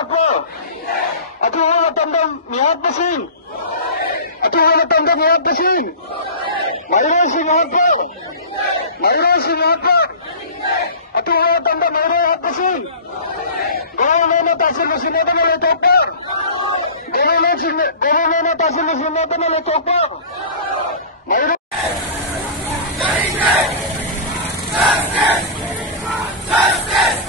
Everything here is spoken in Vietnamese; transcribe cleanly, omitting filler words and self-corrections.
Akbar. Atuwa Tandam Nihat Basin. Atuwa Tandam Nihat Basin. Mayra Singh Akbar. Mayra Singh Akbar. Atuwa Tandam Mayra Nihat Basin. Governor Tasir Basin Nata Male Tokpar. Governor Tasir Basin Nata Male Tokpar. Mayra Justice! Justice!